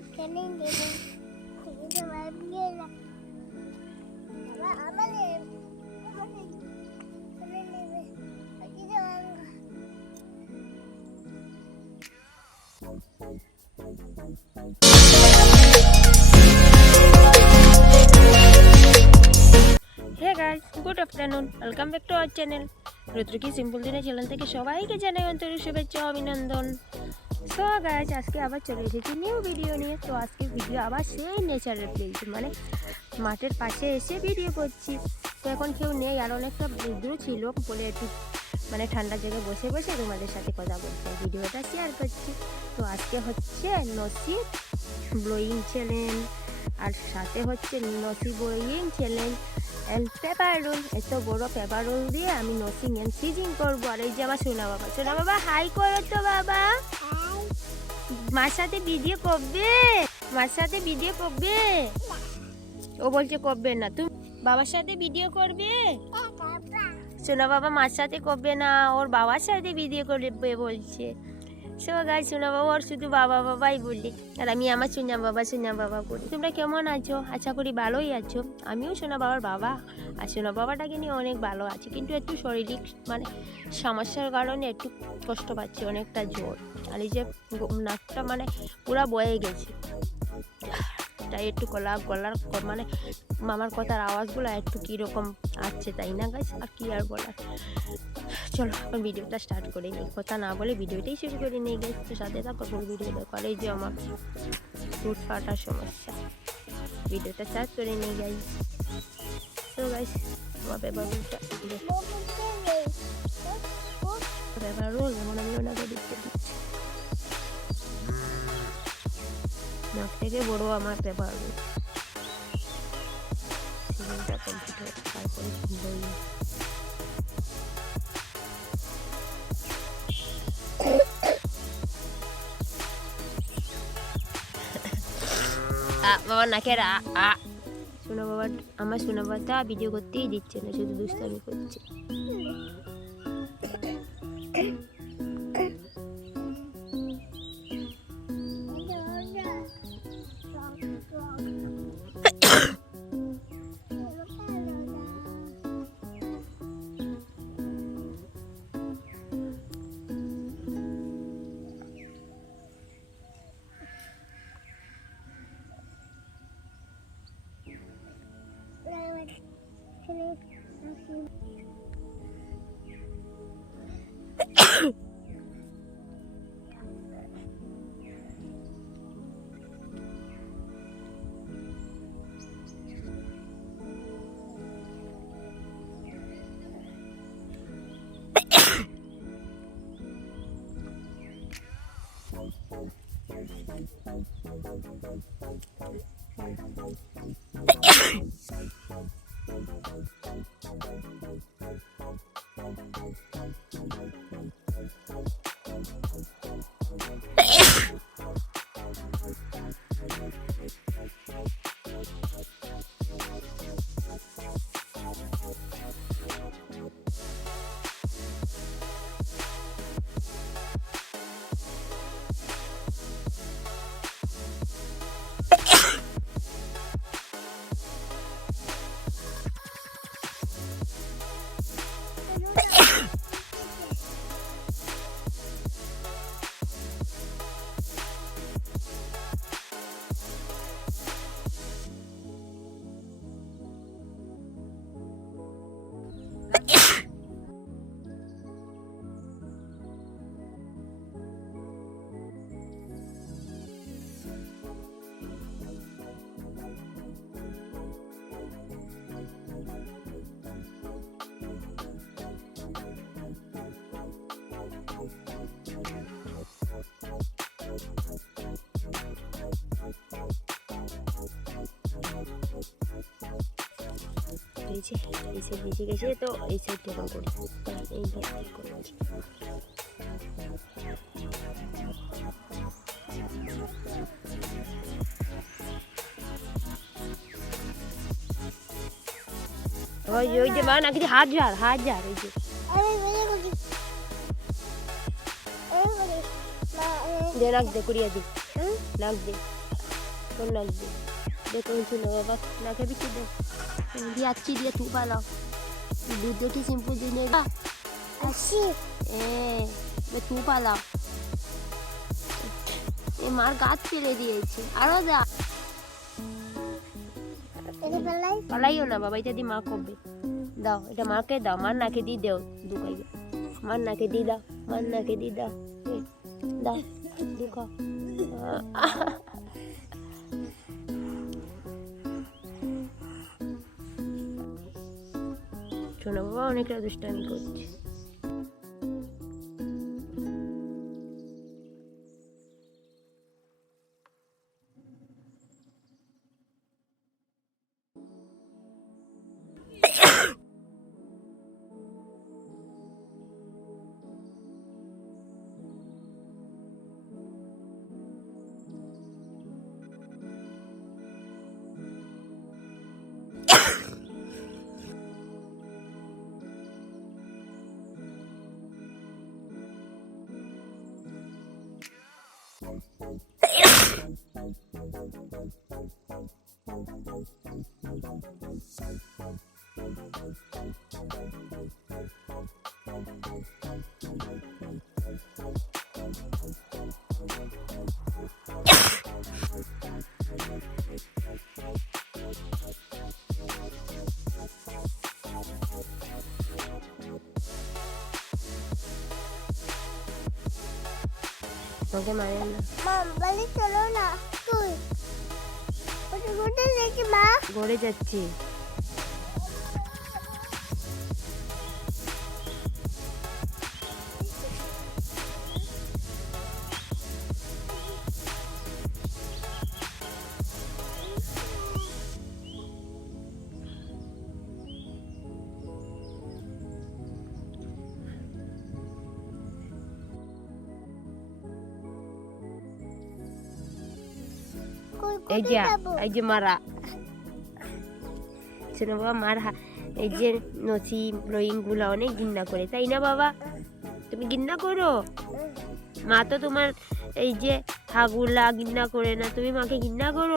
Hey guys, good afternoon. Welcome back to our channel. রুদ্রকি simple দিনের channel থেকে সবাইকে জানাই আন্তরিক শুভেচ্ছা ও অভিনন্দন। সো গাইজ আজকে আবার চলে এসেছি নিউ ভিডিও নিয়ে। তো আজকে ভিডিও আবার সেই নেচারের প্লেস, মানে মাঠের পাশে এসে ভিডিও করছি। তো এখন কেউ নেই, আর অনেকটা দূর ছিল বলে একটু মানে ঠান্ডা জায়গায় বসে বসে তোমাদের সাথে কথা বলছি, ভিডিওটা শেয়ার করছি। তো আজকে হচ্ছে নসি ব্লোয়িং চ্যালেঞ্জ, আর সাথে হচ্ছে নসি blowing challenge and paper roll. এত বড় পেপার রোল দিয়ে আমি নসিং এন্ড সিজিং করবো। আর এই যে আমার সোনা বাবা হাই করো তো বাবা। মার সাথে ভিডিও করবে, মার সাথে ভিডিও করবে। ও বলছে করবে না, তুমি বাবার সাথে ভিডিও করবে। সোনা বাবা মার সাথে করবে না, ওর বাবার সাথে ভিডিও করবে বলছে। সো গাইস, সোনা বাবা ওর শুধু বাবা বাবাই বলি, আর আমি আমার সোনা বাবা বলি। তোমরা কেমন আছো? আশা করি ভালোই আছো। আমিও সোনা বাবার বাবা, আর সোনা বাবাটাকে নিয়ে অনেক ভালো আছি, কিন্তু একটু শারীরিক মানে সমস্যার কারণে একটু কষ্ট পাচ্ছি, অনেকটা জ্বর। আর এই যে নাকটা মানে পুরা বয়ে গেছে, তাই একটু গলার মানে মামার কথার আওয়াজগুলো একটু কীরকম আসছে, তাই না গাইস? আর কি আর বলার। চলো এখন ভিডিওটা স্টার্ট করে নিই, কথা না বলে ভিডিওটাই শুরু করে নিই গাইস। তো সাথে থাকো, ফুল ভিডিও দেখো। আর এই যে আমার ফুট ফাটার সমস্যা, ভিডিওটা স্টার্ট করে নিই গাইস। তো গাইস আমার পেপার রোল এমন আমি ওনাকে দেখতে দিচ্ছি, নাক থেকে বড় আমার পেপার রোল। সিজনটা কমপ্লিট হয়, তারপরে বই বাবা নাকের সোনা বাবা, আমার সোনা বাবাটা ভিডিও করতেই দিচ্ছে না, শুধু দুষ্টামি করছে। এই সাইড বেঁচে গেছে, তো এই সাইড এখন করি, এই ব্যাগ করছি। ওই যে মা নাকি হাত ঝাড় এই যে দে, নাক দে, কুড়িয়ে দি, নাক দে। কতক্ষণ লাগবে দেখো শোনো বাবা না খাবি কি দেখ দিয়ে আচ্ছি দিয়ে তু পালাও দুধ দেখি সিম্পল দিনে আসি তু পালাও এ মার গাছ ফেলে দিয়েছে আরো যা পালাইও না বাবা এটা দিয়ে মা করবে দাও এটা মাকে দাও মার নাকে দিয়ে দাও দুখাইয়া মার নাকে দিয়ে দাও মার নাকে দিয়ে দাও দাও দুখাও শোনো বাবা অনেকটা দুষ্টামি করছে তোকে মারে না মাম বাড়ি চলো না তুই কোথায় যাচ্ছি মা ঘরে যাচ্ছি এই যে মারা শোনো বাবা মার এই যে নসি ব্লোয়িং গুলো অনেক ঘৃণা করে তাই না বাবা তুমি ঘৃণা করো মা তো তোমার এই যে হাগুলা ঘৃণা করে না তুমি মাকে ঘৃণা করো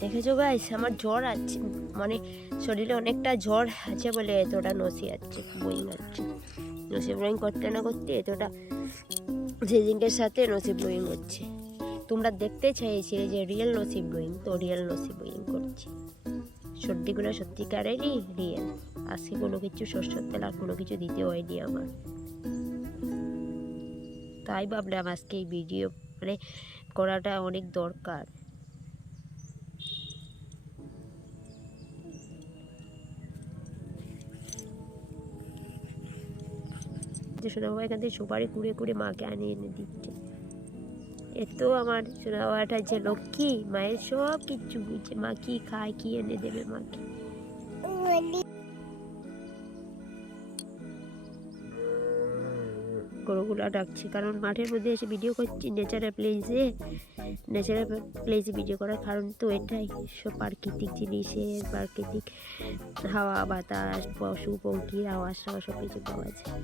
দেখেছো গাইস আমার জ্বর আছে মানে শরীরে অনেকটা জ্বর আছে বলে এতটা নসি আছে বোয়িং আছে নসি ব্লোয়িং করতে না করতে এতটা জিজিংয়ের সাথে নসি ব্লোয়িং হচ্ছে তোমরা দেখতে চাইছিলে যে রিয়েল নসি ব্লোয়িং তো রিয়েল নসি ব্লোয়িং করছি সর্দিগুলো সত্যিকারেরই রিয়েল আজকে কোনো কিছু সরষের তেল আর কোনো কিছু দিতে হয়নি আমার তাই ভাবলাম আজকে এই ভিডিও মানে করাটা অনেক দরকার সোনা বাবা এখান থেকে সুপারি কুড়ে কুড়ে মাকে আনিয়ে এনে দিচ্ছে এত আমার সোনা বাবাটা যে লক্ষ্মী মায়ের সব কিচ্ছু বুঝছে মা কি খায় কি এনে দেবে মাকে গরুগুলা ডাকছি কারণ মাঠের মধ্যে এসে ভিডিও করছি ন্যাচারাল প্লেসে ভিডিও করার কারণ তো এটাই সব প্রাকৃতিক জিনিসের প্রাকৃতিক হাওয়া বাতাস পশু পঙ্খির আওয়াজ সব কিছু পাওয়া যায়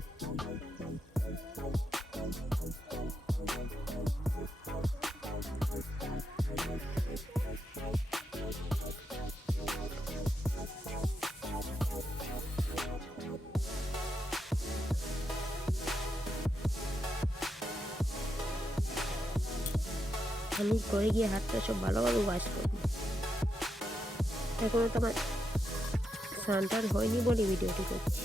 আমি করে গিয়ে হাতটা সব ভালোভাবে ওয়াশ করবো এখনো তো আমার স্নান হয়নি বলে ভিডিওটি করছি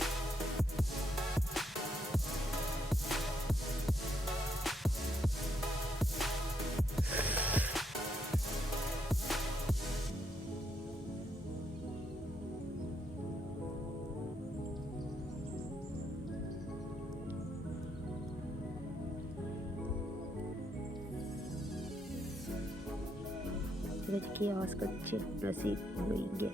দেখতে পাচ্ছি কি আওয়াজ করছে নসি ব্লোয়িংয়ে।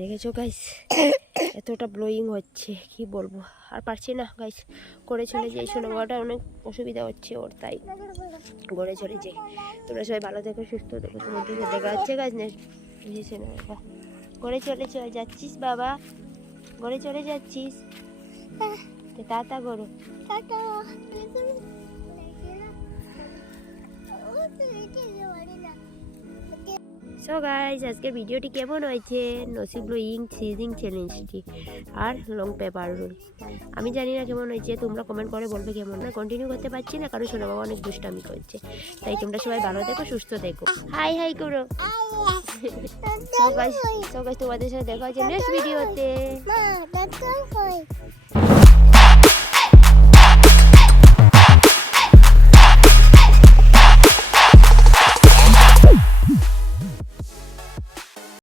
দেখেছো গাইস এতটা ব্লোয়িং হচ্ছে কি বলবো, আর পারছি না গাইস। করে চলে যাই, শোনাটা অনেক অসুবিধা হচ্ছে ওর, তাই ঘরে চলে যাই। তোমরা সবাই ভালো থেকো, সুস্থ থেকো। তোমাদের দেখা হচ্ছে গাইস নেক্সট ভিডিওতে। ঘরে চলে যাচ্ছিস বাবা, ঘরে চলে যাচ্ছিস, টাটা করো। টাটা। সো গাইজ আজকের ভিডিওটি কেমন হয়েছে, নসি ব্লোয়িং সিজিং চ্যালেঞ্জটি আর লং পেপার রুল, আমি জানি না কেমন হয়েছে, তোমরা কমেন্ট করে বলবে কেমন। না কন্টিনিউ করতে পারছি না কারণ শোনা বাবা অনেক দুষ্টামি করছে, তাই তোমরা সবাই ভালো দেখো, সুস্থ দেখো। হাই হাই করো। সো গাইজ তোমাদের সাথে দেখা হচ্ছে নেক্সট ভিডিওতে।